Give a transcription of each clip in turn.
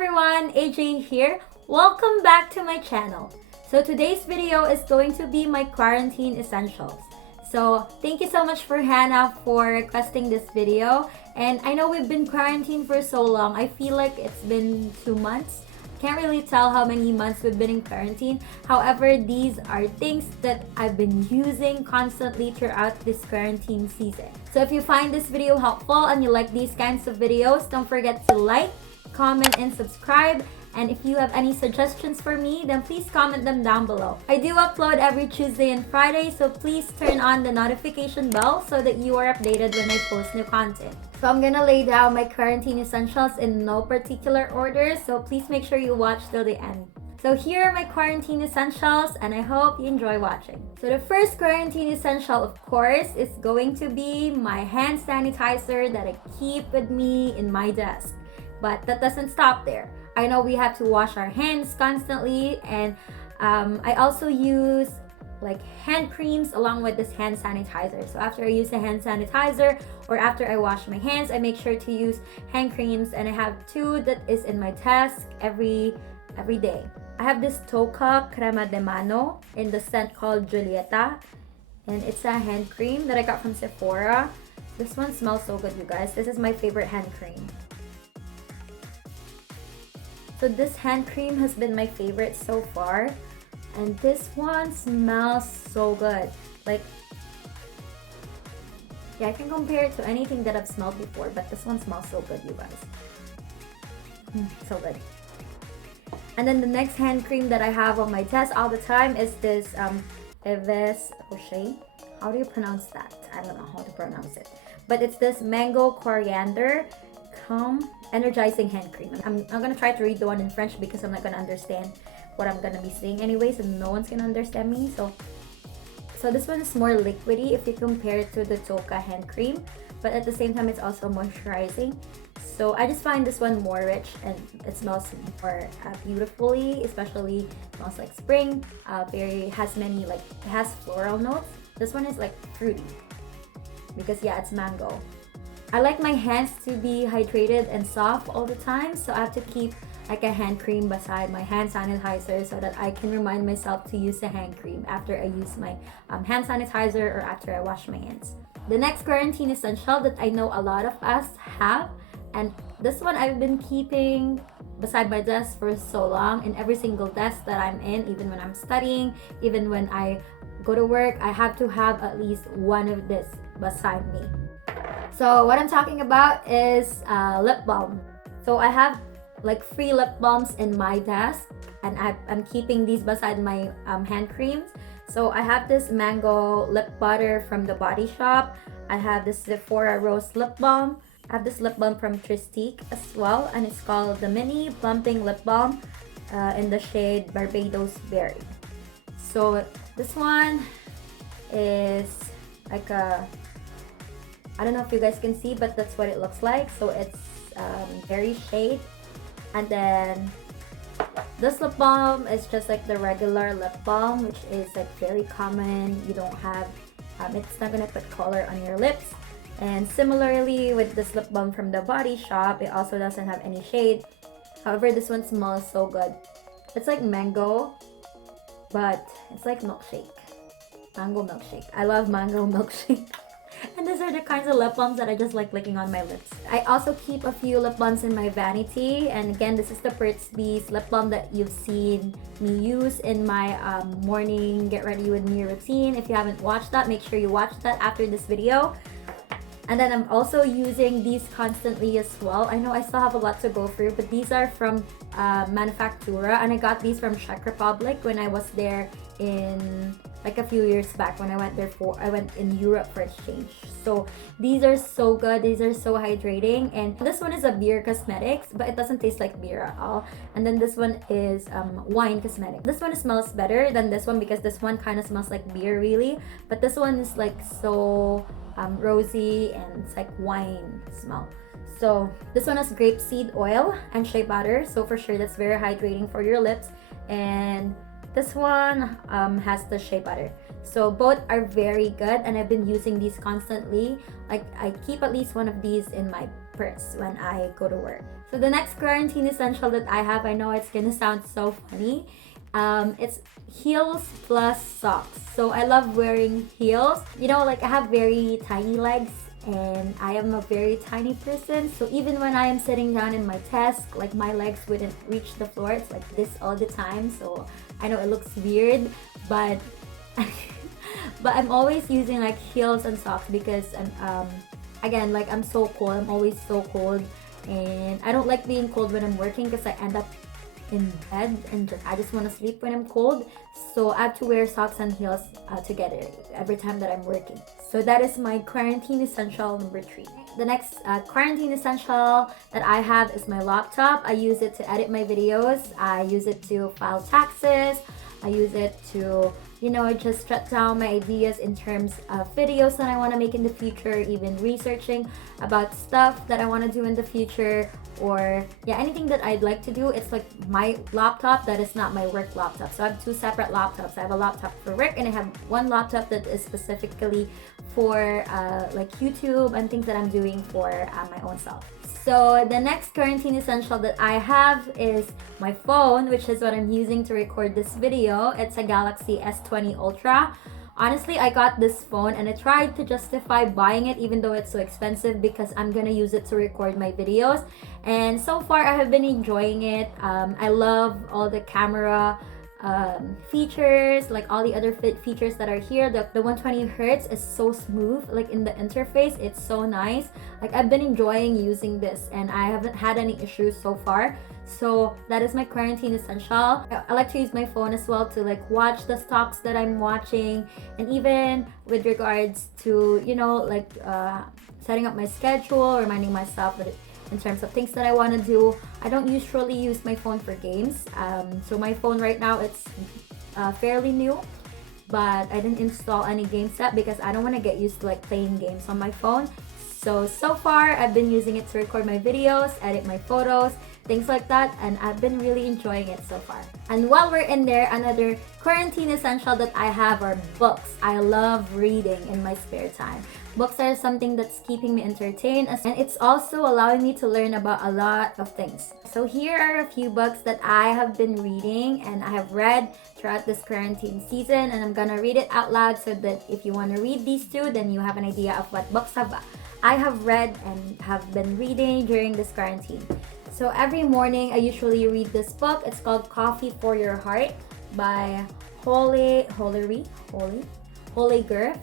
everyone, AJ here. Welcome back to my channel. So today's video is going to be my quarantine essentials. So thank you so much for Hannah for requesting this video. And I know we've been quarantined for so long. I feel like it's been 2 months. Can't really tell how many months we've been in quarantine. However, these are things that I've been using constantly throughout this quarantine season. So if you find this video helpful and you like these kinds of videos, don't forget to like, comment, and subscribe. And if you have any suggestions for me, then please comment them down below. I do upload every Tuesday and Friday, so please turn on the notification bell so that you are updated when I post new content. So I'm gonna lay down my quarantine essentials in no particular order, so please make sure you watch till the end. So here are my quarantine essentials, and I hope you enjoy watching. So the first quarantine essential, of course, is going to be my hand sanitizer that I keep with me in my desk. But that doesn't stop there. I know we have to wash our hands constantly, and I also use like hand creams along with this hand sanitizer. So after I use the hand sanitizer or after I wash my hands, I make sure to use hand creams, and I have 2 that is in my desk every day. I have this Toca Crema de Mano in the scent called Julieta, and it's a hand cream that I got from Sephora. This one smells so good, you guys. This is my favorite hand cream. So this hand cream has been my favorite so far, and this one smells so good. Like, yeah, I can compare it to anything that I've smelled before, but this one smells so good, you guys. So good. And then the next hand cream that I have on my desk all the time is this Eves Rocher. How do you pronounce that? I don't know how to pronounce it. But it's this mango coriander energizing hand cream. I'm gonna try to read the one in French because I'm not gonna understand what I'm gonna be saying anyways, and no one's gonna understand me. So this one is more liquidy if you compare it to the Toca hand cream, but at the same time it's also moisturizing. So I just find this one more rich, and it smells more beautifully, especially smells like spring. It has floral notes. This one is like fruity because yeah, it's mango. I like my hands to be hydrated and soft all the time, so I have to keep like a hand cream beside my hand sanitizer so that I can remind myself to use the hand cream after I use my hand sanitizer or after I wash my hands. The next quarantine essential that I know a lot of us have, and this one I've been keeping beside my desk for so long, in every single desk that I'm in, even when I'm studying, even when I go to work, I have to have at least one of this beside me. So what I'm talking about is lip balm. So I have like 3 lip balms in my desk, and I'm keeping these beside my hand creams. So I have this mango lip butter from the Body Shop. I have this Sephora Rose lip balm. I have this lip balm from Tristique as well, and it's called the Mini Plumping Lip Balm in the shade Barbados Berry. So this one is like I don't know if you guys can see, but that's what it looks like. So it's berry shade. And then this lip balm is just like the regular lip balm, which is like very common. You don't have, it's not gonna put color on your lips. And similarly with this lip balm from the Body Shop, it also doesn't have any shade. However, this one smells so good. It's like mango, but it's like milkshake. Mango milkshake. I love mango milkshake. And these are the kinds of lip balms that I just like licking on my lips. I also keep a few lip balms in my vanity. And again, this is the Burt's Bees lip balm that you've seen me use in my morning get ready with me routine. If you haven't watched that, make sure you watch that after this video. And then I'm also using these constantly as well. I know I still have a lot to go through, but these are from Manufactura, and I got these from Czech Republic when I was there in like a few years back when I went in Europe for exchange. So these are so good. These are so hydrating. And this one is a beer cosmetics, but it doesn't taste like beer at all. And then this one is wine cosmetic. This one smells better than this one because this one kind of smells like beer really, but this one is like so rosy, and it's like wine smell. So this one has grapeseed oil and shea butter, so for sure that's very hydrating for your lips. And This one has the shea butter. So both are very good, and I've been using these constantly. Like, I keep at least one of these in my purse when I go to work. So the next quarantine essential that I have, I know it's gonna sound so funny. It's heels plus socks. So I love wearing heels. You know, like, I have very tiny legs and I am a very tiny person. So even when I am sitting down in my desk, like, my legs wouldn't reach the floor. It's like this all the time. So I know it looks weird, but but I'm always using like heels and socks because I'm again, like, I'm so cold. I'm always so cold, and I don't like being cold when I'm working because I end up in bed and I just want to sleep when I'm cold. So I have to wear socks and heels together every time that I'm working. So that is my quarantine essential number 3. The next quarantine essential that I have is my laptop. I use it to edit my videos. I use it to file taxes. I use it to, you know, just jot down my ideas in terms of videos that I want to make in the future, even researching about stuff that I want to do in the future, or yeah, anything that I'd like to do. It's like my laptop that is not my work laptop. So I have 2 separate laptops. I have a laptop for work and I have one laptop that is specifically for like YouTube and things that I'm doing for my own self. So the next quarantine essential that I have is my phone, which is what I'm using to record this video. It's a Galaxy S20 Ultra. Honestly, I got this phone and I tried to justify buying it even though it's so expensive because I'm gonna use it to record my videos. And so far, I have been enjoying it. I love all the camera features, like all the other features that are here. The 120 hertz is so smooth, like in the interface, it's so nice. Like, I've been enjoying using this and I haven't had any issues so far. So that is my quarantine essential. I like to use my phone as well to like watch the stocks that I'm watching, and even with regards to, you know, like setting up my schedule, reminding myself that in terms of things that I want to do. I don't usually use my phone for games. So my phone right now, it's fairly new, but I didn't install any games yet because I don't want to get used to like playing games on my phone. So far, I've been using it to record my videos, edit my photos, things like that, and I've been really enjoying it so far. And while we're in there, another quarantine essential that I have are books. I love reading in my spare time. Books are something that's keeping me entertained, and it's also allowing me to learn about a lot of things. So here are a few books that I have been reading and I have read throughout this quarantine season, and I'm gonna read it out loud so that if you want to read these too, then you have an idea of what books I have read and have been reading during this quarantine. So every morning, I usually read this book. It's called Coffee for Your Heart by Holly Gurf.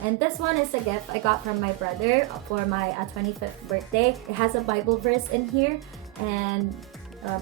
And this one is a gift I got from my brother for my 25th birthday. It has a Bible verse in here, and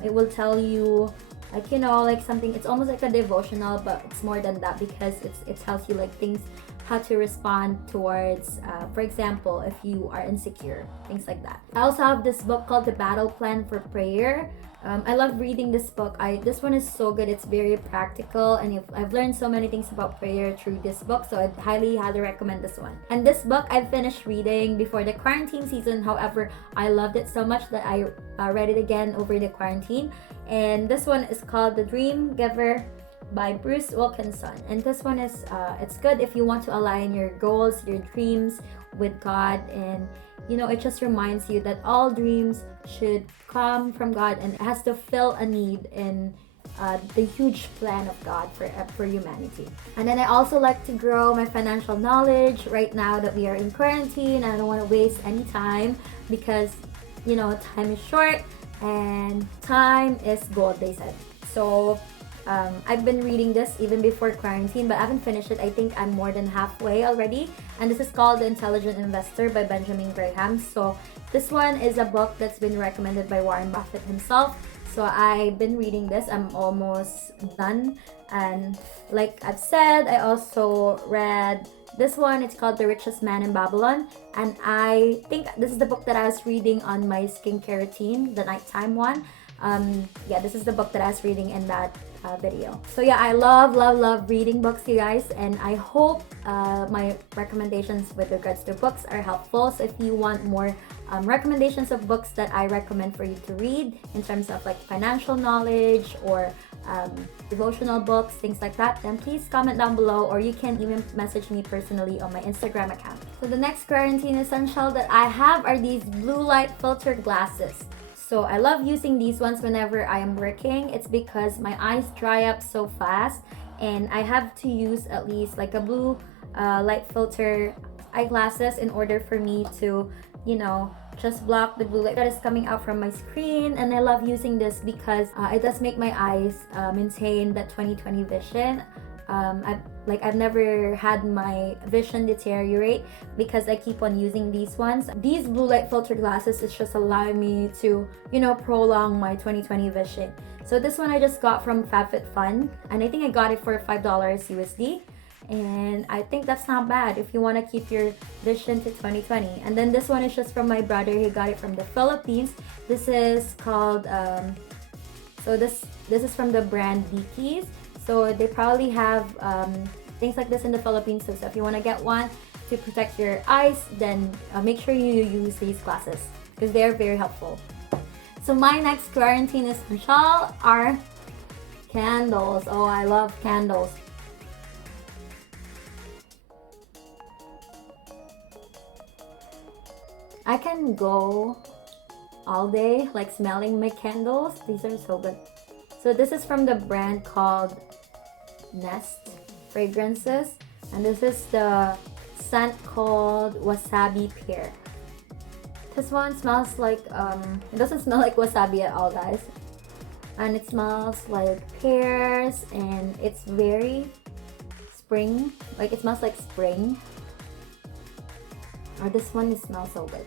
it will tell you, like, you know, like something. It's almost like a devotional, but it's more than that because it tells you like things, how to respond towards, for example, if you are insecure, things like that. I also have this book called The Battle Plan for Prayer. I love reading this book. This one is so good. It's very practical, and I've learned so many things about prayer through this book, so I highly recommend this one. And this book I finished reading before the quarantine season. However, I loved it so much that I read it again over the quarantine. And this one is called The Dream Giver by Bruce Wilkinson. And this one is it's good if you want to align your goals, your dreams with God, and you know, it just reminds you that all dreams should come from God and it has to fill a need in the huge plan of God for humanity. And then I also like to grow my financial knowledge right now that we are in quarantine. I don't want to waste any time because, you know, time is short and time is gold, they said. So I've been reading this even before quarantine, but I haven't finished it. I think I'm more than halfway already. And this is called The Intelligent Investor by Benjamin Graham. So this one is a book that's been recommended by Warren Buffett himself. So I've been reading this. I'm almost done. And like I've said, I also read this one. It's called The Richest Man in Babylon. And I think this is the book that I was reading on my skincare routine, the nighttime one. Yeah, this is the book that I was reading in that video. So yeah, I love reading books, you guys, and I hope my recommendations with regards to books are helpful. So if you want more recommendations of books that I recommend for you to read in terms of like financial knowledge or devotional books, things like that, then please comment down below, or you can even message me personally on my Instagram account. So the next quarantine essential that I have are these blue light filter glasses. So I love using these ones whenever I am working. It's because my eyes dry up so fast, and I have to use at least like a blue light filter eyeglasses in order for me to, you know, just block the blue light that is coming out from my screen. And I love using this because it does make my eyes maintain that 20/20 vision. I've never had my vision deteriorate because I keep on using these ones. These blue light filter glasses is just allowing me to, you know, prolong my 20/20 vision. So this one I just got from FabFitFun, and I think I got it for $5 USD. And I think that's not bad if you want to keep your vision to 20/20. And then this one is just from my brother. He got it from the Philippines. This is called this is from the brand Dickies. So they probably have things like this in the Philippines. So if you want to get one to protect your eyes, then make sure you use these glasses because they are very helpful. So my next quarantine essential are candles. Oh, I love candles. I can go all day like smelling my candles. These are so good. So this is from the brand called Nest Fragrances, and this is the scent called Wasabi Pear. This one smells like it doesn't smell like wasabi at all, guys, and it smells like pears, and it's very spring, like it smells like spring. Or this one smells so good.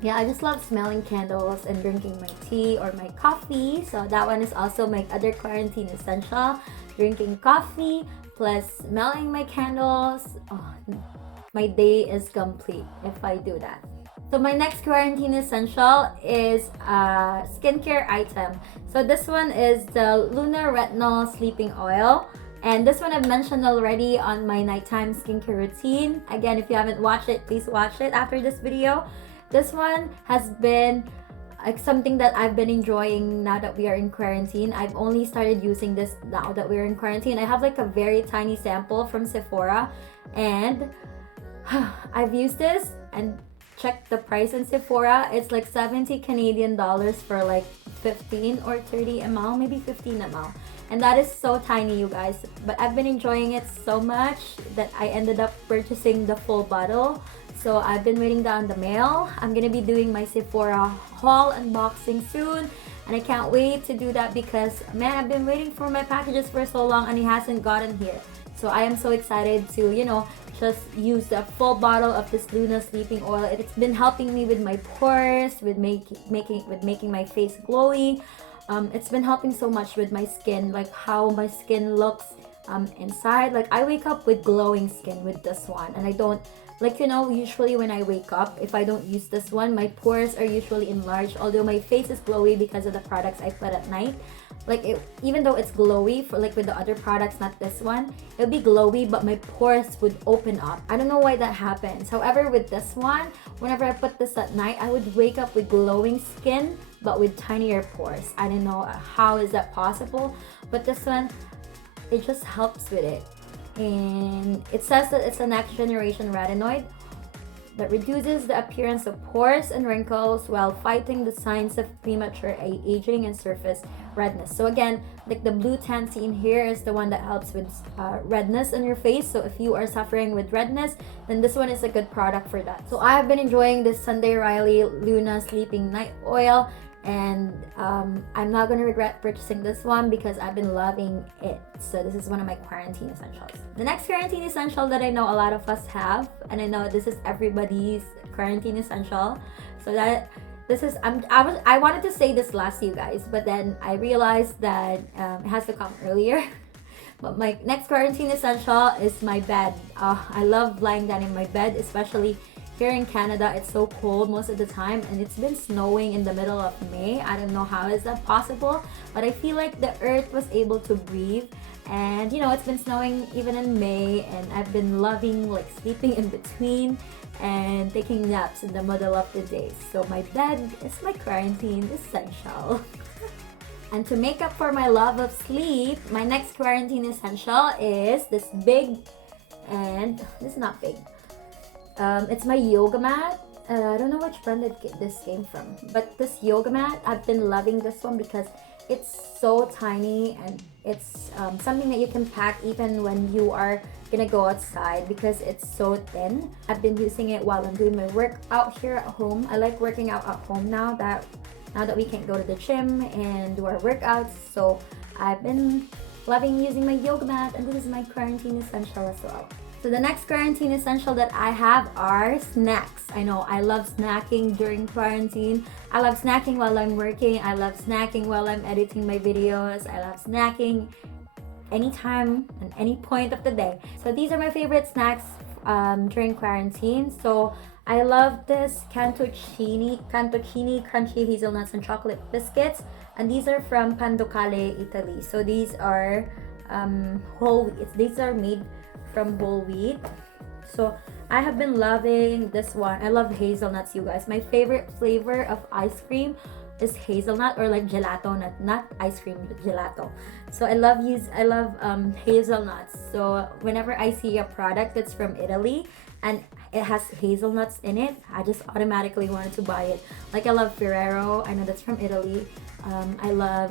Yeah, I just love smelling candles and drinking my tea or my coffee. So that one is also my other quarantine essential. Drinking coffee plus smelling my candles. Oh, my day is complete if I do that. So my next quarantine essential is a skincare item. So this one is the Luna Retinol Sleeping Oil. And this one I've mentioned already on my nighttime skincare routine. Again, if you haven't watched it, please watch it after this video. This one has been like something that I've been enjoying now that we are in quarantine. I've only started using this now that we're in quarantine. I have like a very tiny sample from Sephora, and I've used this and checked the price in Sephora. It's like 70 Canadian dollars for like 15 or 30 ml, maybe 15 ml. And that is so tiny, you guys. But I've been enjoying it so much that I ended up purchasing the full bottle. So I've been waiting down the mail. I'm gonna be doing my Sephora haul unboxing soon, and I can't wait to do that because, man, I've been waiting for my packages for so long and it hasn't gotten here. So I am so excited to, you know, just use the full bottle of this Luna Sleeping Oil. It's been helping me with my pores, with making my face glowy. It's been helping so much with my skin, like how my skin looks inside. Like I wake up with glowing skin with this one, and I don't, like, you know, usually when I wake up, if I don't use this one, my pores are usually enlarged, although my face is glowy because of the products I put at night. Like even though it's glowy for like with the other products, not this one, it'll be glowy, but my pores would open up. I don't know why that happens. However, with this one, whenever I put this at night, I would wake up with glowing skin but with tinier pores. I don't know how is that possible, but this one, it just helps with it. And it says that it's a next generation retinoid that reduces the appearance of pores and wrinkles while fighting the signs of premature aging and surface redness. So again, like the blue tan seen here is the one that helps with redness on your face. So if you are suffering with redness, then this one is a good product for that. So I have been enjoying this Sunday Riley Luna Sleeping Night Oil, and I'm not gonna regret purchasing this one because I've been loving it. So this is one of my quarantine essentials. The next quarantine essential that I know a lot of us have, and I know this is everybody's quarantine essential, so that this is I wanted to say this last, you guys, but then I realized that it has to come earlier. But my next quarantine essential is my bed. I love lying down in my bed, especially here in Canada, it's so cold most of the time, and it's been snowing in the middle of May. I don't know how is that possible, but I feel like the earth was able to breathe. And you know, it's been snowing even in May, and I've been loving like sleeping in between and taking naps in the middle of the day. So my bed is my quarantine essential. And to make up for my love of sleep, my next quarantine essential is this big, and this is not big. It's my yoga mat. I don't know which brand this came from, but this yoga mat, I've been loving this one because it's so tiny, and it's something that you can pack even when you are gonna go outside because it's so thin. I've been using it while I'm doing my work out here at home. I like working out at home now that we can't go to the gym and do our workouts. So I've been loving using my yoga mat, and this is my quarantine essential as well. So the next quarantine essential that I have are snacks. I know I love snacking during quarantine. I love snacking while I'm working. I love snacking while I'm editing my videos. I love snacking anytime and any point of the day. So these are my favorite snacks during quarantine. So I love this cantuccini crunchy hazelnuts and chocolate biscuits, and these are from Pandocale, Italy. So these are whole wheat. These are made from whole wheat. So I have been loving this one. I love hazelnuts, you guys. My favorite flavor of ice cream is hazelnut, or like gelato, not ice cream, but gelato. So I love hazelnuts. So whenever I see a product that's from Italy and it has hazelnuts in it, I just automatically wanted to buy it. Like I love Ferrero. I know that's from Italy. I love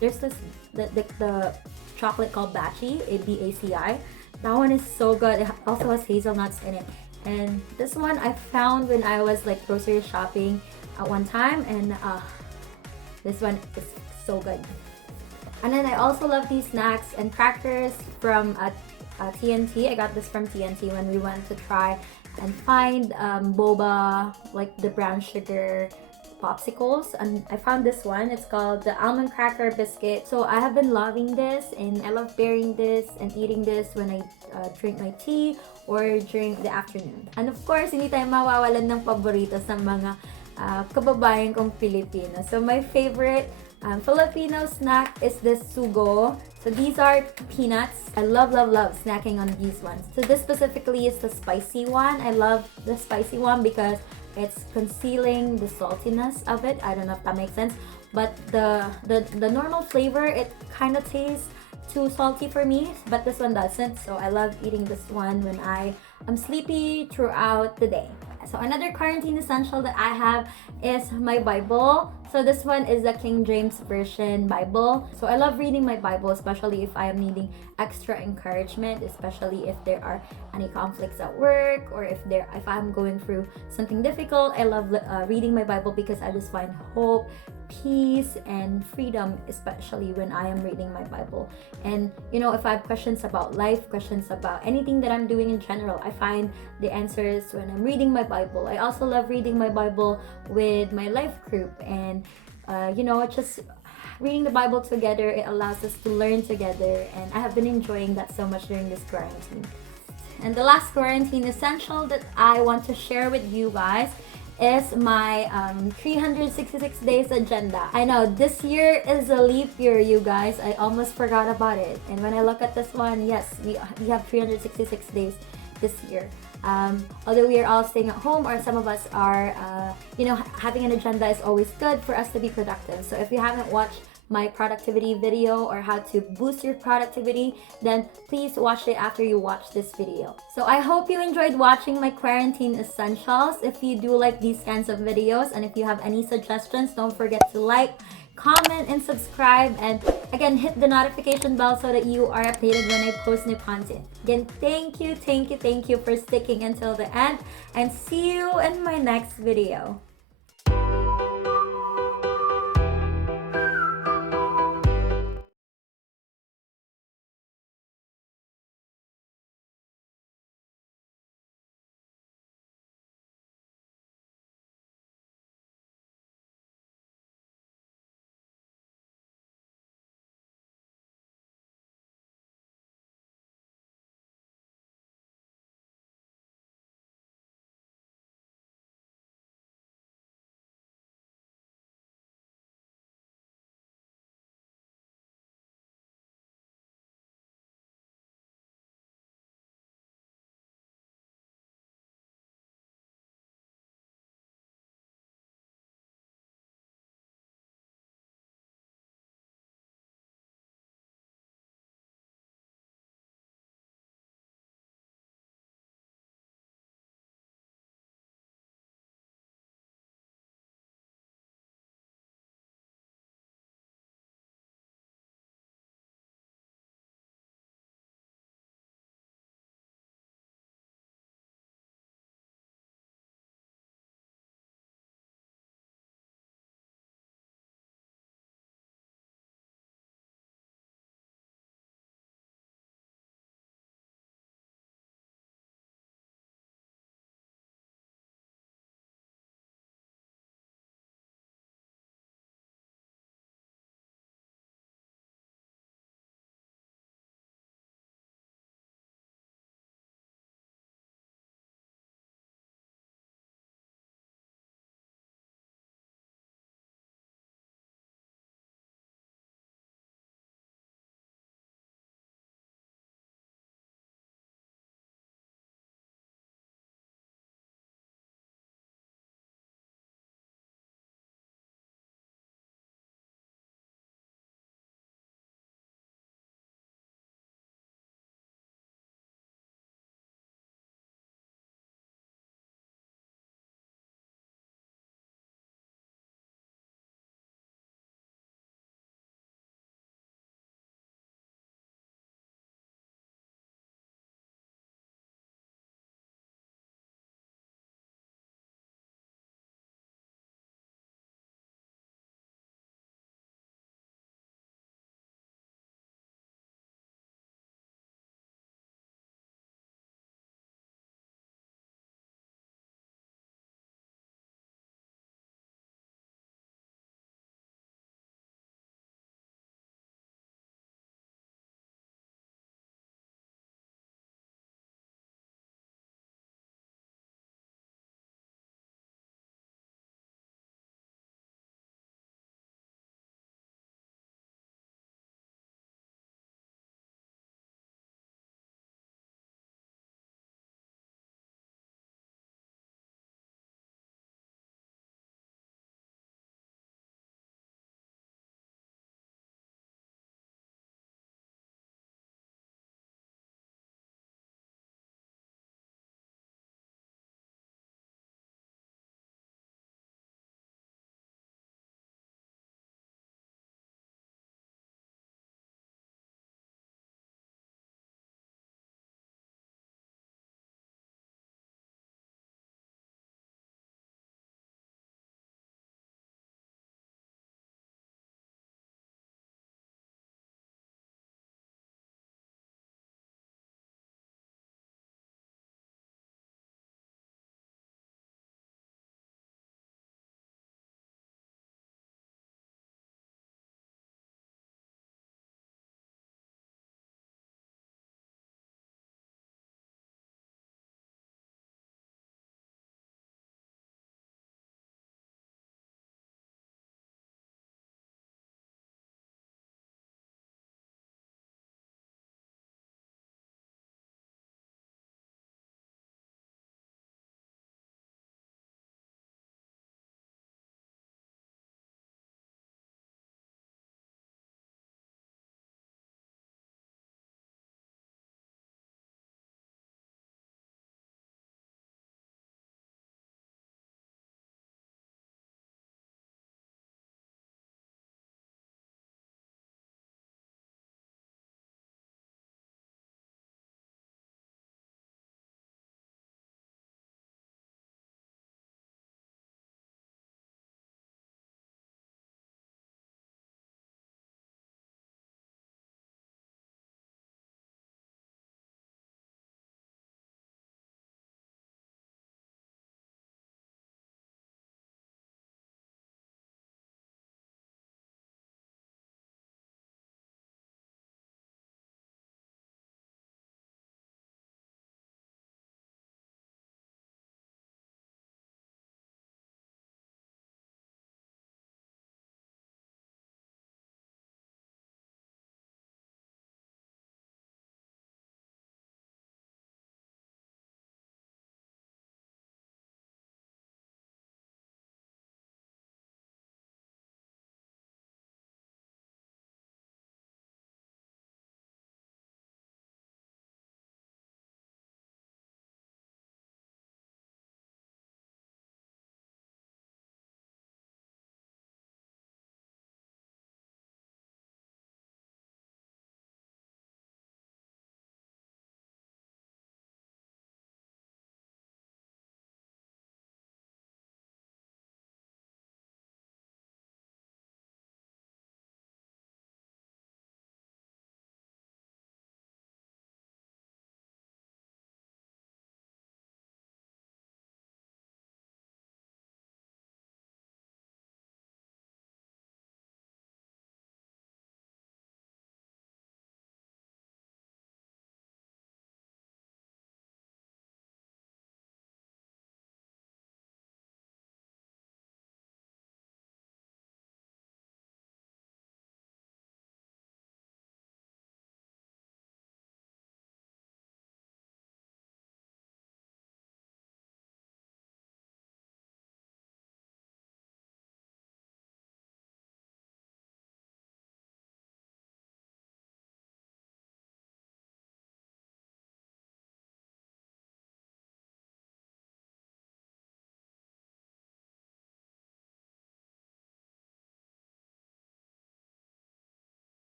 there's this the chocolate called Baci, ABACI. That one is so good. It also has hazelnuts in it. And this one I found when I was like grocery shopping at one time, and this one is so good. And then I also love these snacks and crackers from TNT. I got this from TNT when we went to try and find boba, like the brown sugar popsicles, and I found this one. It's called the almond cracker biscuit. So I have been loving this, and I love pairing this and eating this when I drink my tea or during the afternoon. And of course, hindi tayo mawawalan ng paborito sa mga kababayan kong Filipino. So my favorite Filipino snack is this sugo. So these are peanuts. I love snacking on these ones. So this specifically is the spicy one. I love the spicy one because it's concealing the saltiness of it. I don't know if that makes sense, but the normal flavor, it kind of tastes too salty for me, but this one doesn't. So I love eating this one when I am sleepy throughout the day. So another quarantine essential that I have is my Bible. So this one is the King James Version Bible. So I love reading my Bible, especially if I am needing extra encouragement, especially if there are any conflicts at work, or if I'm going through something difficult. I love reading my Bible because I just find hope, peace, and freedom, especially when I am reading my Bible. And you know, if I have questions about life, questions about anything that I'm doing in general, I find the answers when I'm reading my Bible. I also love reading my Bible with my life group, and you know, just reading the Bible together, it allows us to learn together, and I have been enjoying that so much during this quarantine. And the last quarantine essential that I want to share with you guys is my 366 days agenda. I know this year is a leap year, you guys. I almost forgot about it. And when I look at this one, yes, we have 366 days this year. Although we are all staying at home, or some of us are, you know, having an agenda is always good for us to be productive. So if you haven't watched my productivity video or how to boost your productivity, then please watch it after you watch this video. So I hope you enjoyed watching my quarantine essentials. If you do like these kinds of videos, and if you have any suggestions, don't forget to like, comment, and subscribe, and again, hit the notification bell so that you are updated when I post new content. Again, thank you for sticking until the end, and see you in my next video.